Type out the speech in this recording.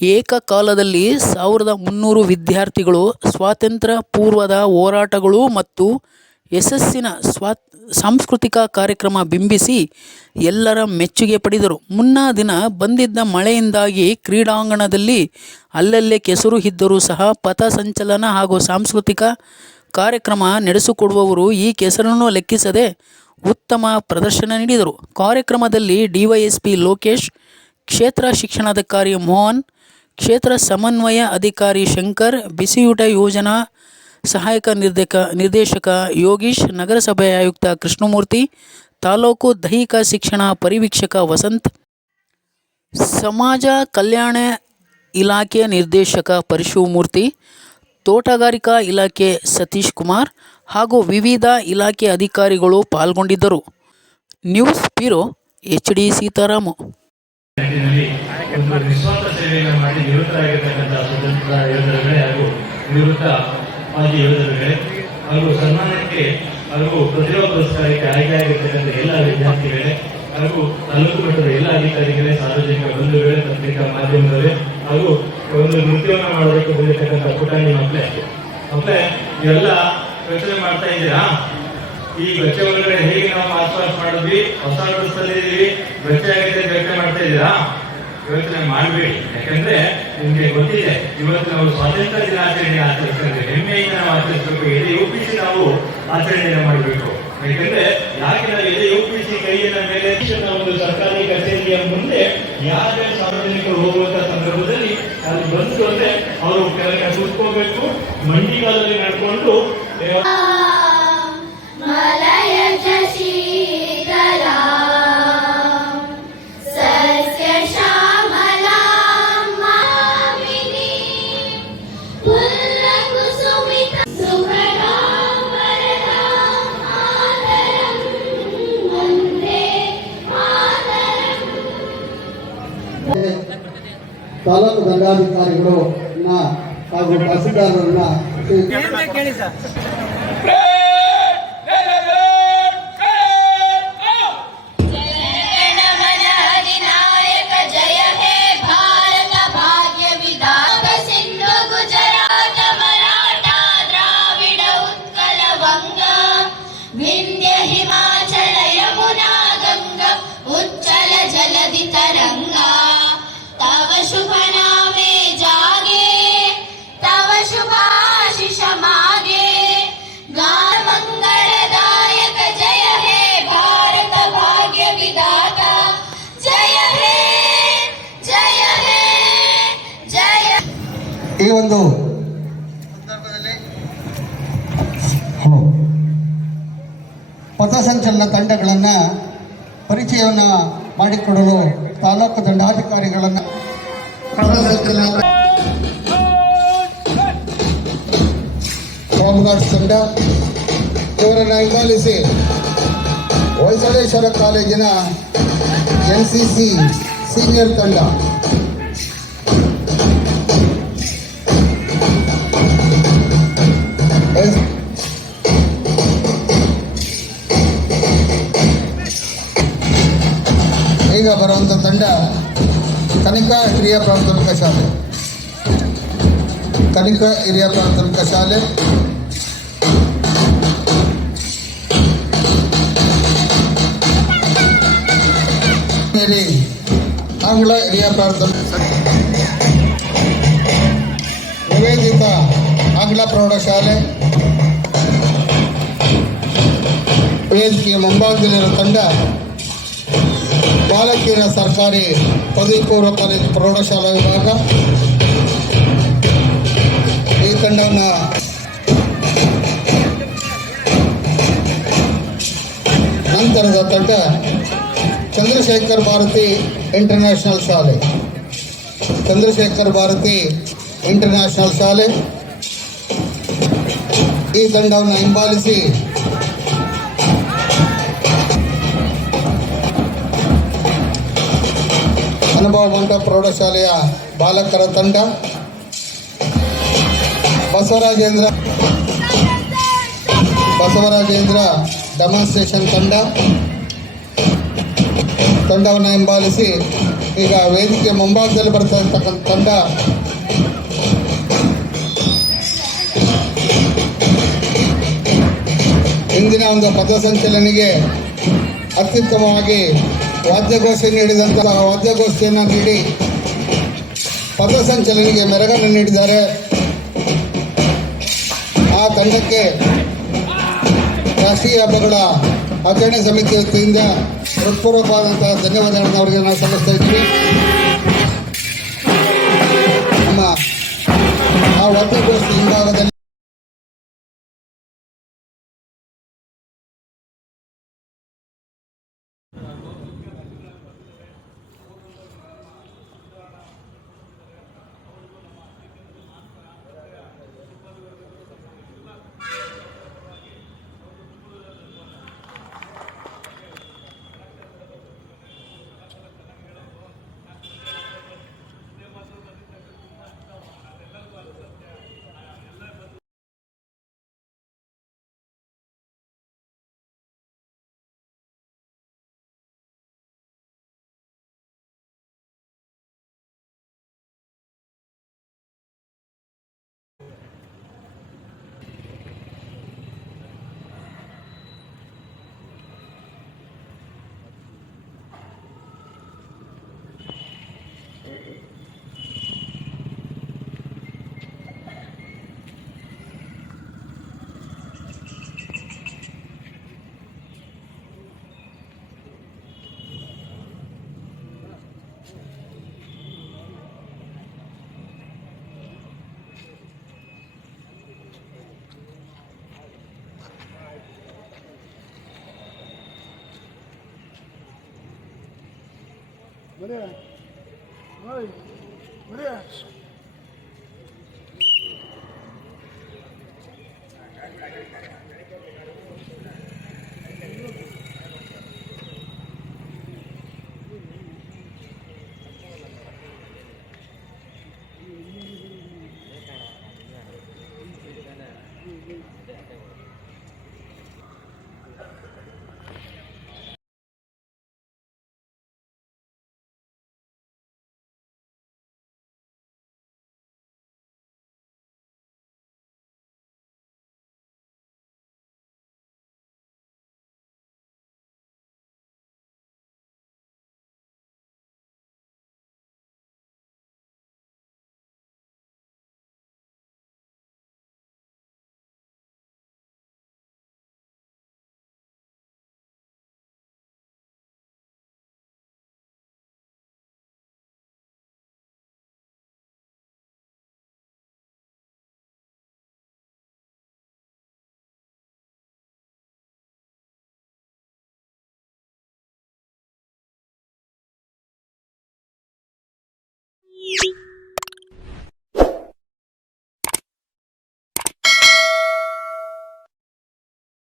ಏಕಕಾಲದಲ್ಲಿ 1300 ವಿದ್ಯಾರ್ಥಿಗಳು ಸ್ವಾತಂತ್ರ್ಯ ಪೂರ್ವದ ಹೋರಾಟಗಳು ಮತ್ತು ಯಶಸ್ಸಿನ ಸಾಂಸ್ಕೃತಿಕ ಕಾರ್ಯಕ್ರಮ ಬಿಂಬಿಸಿ ಎಲ್ಲರ ಮೆಚ್ಚುಗೆ ಪಡೆದರು. ಮುನ್ನಾ ದಿನ ಬಂದಿದ್ದ ಮಳೆಯಿಂದಾಗಿ ಕ್ರೀಡಾಂಗಣದಲ್ಲಿ ಅಲ್ಲಲ್ಲೇ ಕೆಸರು ಇದ್ದರೂ ಸಹ ಪಥಸಂಚಲನ ಹಾಗೂ ಸಾಂಸ್ಕೃತಿಕ ಕಾರ್ಯಕ್ರಮ ನಡೆಸಿಕೊಡುವವರು ಈ ಕೆಸರನ್ನು ಲೆಕ್ಕಿಸದೆ ಉತ್ತಮ ಪ್ರದರ್ಶನ ನೀಡಿದರು. ಕಾರ್ಯಕ್ರಮದಲ್ಲಿ ಡಿವೈಎಸ್ಪಿ ಲೋಕೇಶ್, ಕ್ಷೇತ್ರ ಶಿಕ್ಷಣಾಧಿಕಾರಿ ಮೋಹನ್, ಕ್ಷೇತ್ರ ಸಮನ್ವಯ ಅಧಿಕಾರಿ ಶಂಕರ್, ಬಿಸಿಯೂಟ ಯೋಜನಾ ಸಹಾಯಕ ನಿರ್ದೇಶಕ ಯೋಗೀಶ್, ನಗರಸಭೆ ಆಯುಕ್ತ ಕೃಷ್ಣಮೂರ್ತಿ, ತಾಲೂಕು ದೈಹಿಕ ಶಿಕ್ಷಣ ಪರಿವೀಕ್ಷಕ ವಸಂತ್, ಸಮಾಜ ಕಲ್ಯಾಣ ಇಲಾಖೆ ನಿರ್ದೇಶಕ ಪರಶುಮೂರ್ತಿ, ತೋಟಗಾರಿಕಾ ಇಲಾಖೆ ಸತೀಶ್ ಕುಮಾರ್ ಹಾಗೂ ವಿವಿಧ ಇಲಾಖೆ ಅಧಿಕಾರಿಗಳು ಪಾಲ್ಗೊಂಡಿದ್ದರು. News bureau HD Sitaram. ನಿಸ್ವಾರ್ಥ ಸೇವೆಯನ್ನು ಮಾಡಿ ನಿವೃತ್ತರಾಗಿರ್ತಕ್ಕಂಥ ಸ್ವತಂತ್ರ ಯೋಧರುಗಳೇ ಹಾಗೂ ನಿವೃತ್ತ ಮಾಜಿ ಯೋಧರುಗಳೇ ಹಾಗೂ ಸನ್ಮಾನಕ್ಕೆ ಹಾಗೂ ಪ್ರತಿಭಾ ಪುರಸ್ಕಾರಕ್ಕೆ ಆಯ್ಕೆಯಾಗಿರ್ತಕ್ಕಂಥ ಎಲ್ಲ ವಿದ್ಯಾರ್ಥಿಗಳೇ ಹಾಗೂ ತಾಲೂಕು ಮಟ್ಟದ ಎಲ್ಲ ಅಧಿಕಾರಿಗಳೇ, ಸಾರ್ವಜನಿಕ ಬಂಧುಗಳೇ, ಪತ್ರಿಕಾ ಮಾಧ್ಯಮದವರೇ ಹಾಗೂ ಒಂದು ನೃತ್ಯವನ್ನು ಮಾಡೋದಕ್ಕೆ ಬಂದಿರತಕ್ಕಂಥ ಪುಟಾಣಿ ಮಕ್ಕಳೇ ಇವೆಲ್ಲ ಯೋಚನೆ ಮಾಡ್ತಾ ಇದ್ದೀರಾ? ಈ ಗಚ್ಚೆ ಒಳಗಡೆ ಹೇಗೆ ನಾವು ಮಾರ್ಚ್ ಮಾಡಿದ್ವಿ, ಹೊಸ ಡ್ರೆಸ್ಸಲ್ಲಿದ್ದೀವಿ, ಗಚ್ಚೆ ಆಗಿದೆ ಯೋಚನೆ ಮಾಡ್ತಾ ಇದ್ದೀರಾ? ಯೋಚನೆ ಮಾಡಬೇಡಿ. ಯಾಕಂದ್ರೆ ನಿಮ್ಗೆ ಗೊತ್ತಿದೆ, ಇವತ್ತು ನಾವು ಸ್ವಾತಂತ್ರ್ಯ ದಿನಾಚರಣೆ ಆಚರಿಸ್ತೇವೆ, ಹೆಮ್ಮೆಯಿಂದ ನಾವು ಆಚರಿಸಬೇಕು. ಎದೆ UPC ನಾವು ಆಚರಣೆಯನ್ನು ಮಾಡಬೇಕು. ಯಾಕಂದ್ರೆ ಯಾಕೆ ನಾವು ಎದೆ UPC ಕೈಯಿನ ಮೇಲೆ ಒಂದು ಸರ್ಕಾರಿ ಕಚೇರಿಯ ಮುಂದೆ ಯಾರೇ ಸಾರ್ವಜನಿಕರು ಹೋಗುವಂತ ಸಂದರ್ಭದಲ್ಲಿ ಅಲ್ಲಿ ಬಂದು ಅಂದ್ರೆ ಅವರು ಕೆಳಗೆ ಕೂತ್ಕೋಬೇಕು, ಮಂಡಿಗಾಲಲ್ಲಿ ನಡ್ಕೊಂಡು ತಾಲೂಕು ದಂಡಾಧಿಕಾರಿಗಳು ಹಾಗೂ ತಹಸೀಲ್ದಾರರನ್ನ ಈ ಒಂದು ಸಂದರ್ಭದಲ್ಲಿ ಪಥಸಂಚಲನ ತಂಡಗಳನ್ನು ಪರಿಚಯವನ್ನು ಮಾಡಿಕೊಡಲು ತಾಲೂಕು ದಂಡಾಧಿಕಾರಿಗಳನ್ನು ಪಥಸಂಚಲನ ಕಾಮಗಾರ್ಡ್ಸ್ ತಂಡ ಇವರನ್ನು ಹಿಂಬಾಲಿಸಿ ಹೊಯ್ಸಳೇಶ್ವರ ಕಾಲೇಜಿನ NCC ಸೀನಿಯರ್ ತಂಡ ಈಗ ಬರುವಂಥ ತಂಡ ಕನಿಕಾ ಹಿರಿಯ ಪ್ರಾಥಮಿಕ ಶಾಲೆ, ಕನಿಕಾ ಹಿರಿಯ ಪ್ರಾಥಮಿಕ ಶಾಲೆ, ಆಂಗ್ಲ ಹಿರಿಯ ಪ್ರಾಥಮಿಕ, ನಿವೇದಿತ ಆಂಗ್ಲ ಪ್ರೌಢಶಾಲೆ, ವೇದಿಕೆಯ ಮುಂಭಾಗದಲ್ಲಿರುವ ತಂಡ ಬಾಲಕಿಯರ ಸರ್ಕಾರಿ ಪದವಿ ಪೂರ್ವ ಪ್ರೌಢಶಾಲಾ ವಿಭಾಗ. ಈ ತಂಡವನ್ನು ನಂತರದ ತಂಡ ಚಂದ್ರಶೇಖರ್ ಭಾರತಿ ಇಂಟರ್ನ್ಯಾಷನಲ್ ಶಾಲೆ, ಚಂದ್ರಶೇಖರ್ ಭಾರತಿ ಇಂಟರ್ನ್ಯಾಷನಲ್ ಶಾಲೆ. ಈ ತಂಡವನ್ನು ಹಿಂಬಾಲಿಸಿ ಅನುಭವ ಮಂಟ ಪ್ರೌಢಶಾಲೆಯ ಬಾಲಕರ ತಂಡ, ಬಸವರಾಜೇಂದ್ರ ಡೆಮಾನ್ಸ್ಟ್ರೇಷನ್ ತಂಡವನ್ನು ಹಿಂಬಾಲಿಸಿ ಈಗ ವೇದಿಕೆ ಮುಂಭಾಗದಲ್ಲಿ ಬರ್ತಾ ಇರ್ತಕ್ಕಂಥ ತಂಡ ಇಂದಿನ ಒಂದು ಪಥಸಂಚಲನೆಗೆ ಅತ್ಯುತ್ತಮವಾಗಿ ವಾದ್ಯಗೋಷ್ಠಿಯನ್ನು ನೀಡಿ ಪಥಸಂಚಲನೆಗೆ ಮೆರಗನ್ನು ನೀಡಿದ್ದಾರೆ. ಆ ತಂಡಕ್ಕೆ ರಾಷ್ಟ್ರೀಯ ಹಬ್ಬಗಳ ಆಚರಣೆ ಸಮಿತಿ ವತಿಯಿಂದ ಹೃತ್ಪೂರ್ವಕವಾದಂತಹ ಧನ್ಯವಾದಗಳನ್ನು ಅವರಿಗೆ ನಾವು ಸಲ್ಲಿಸ್ತಾ ಇದ್ದೀವಿ. ನಮ್ಮ ಆ ವಾದ್ಯಗೋಷ್ಠಿ ಹಿಂಭಾಗದಲ್ಲಿ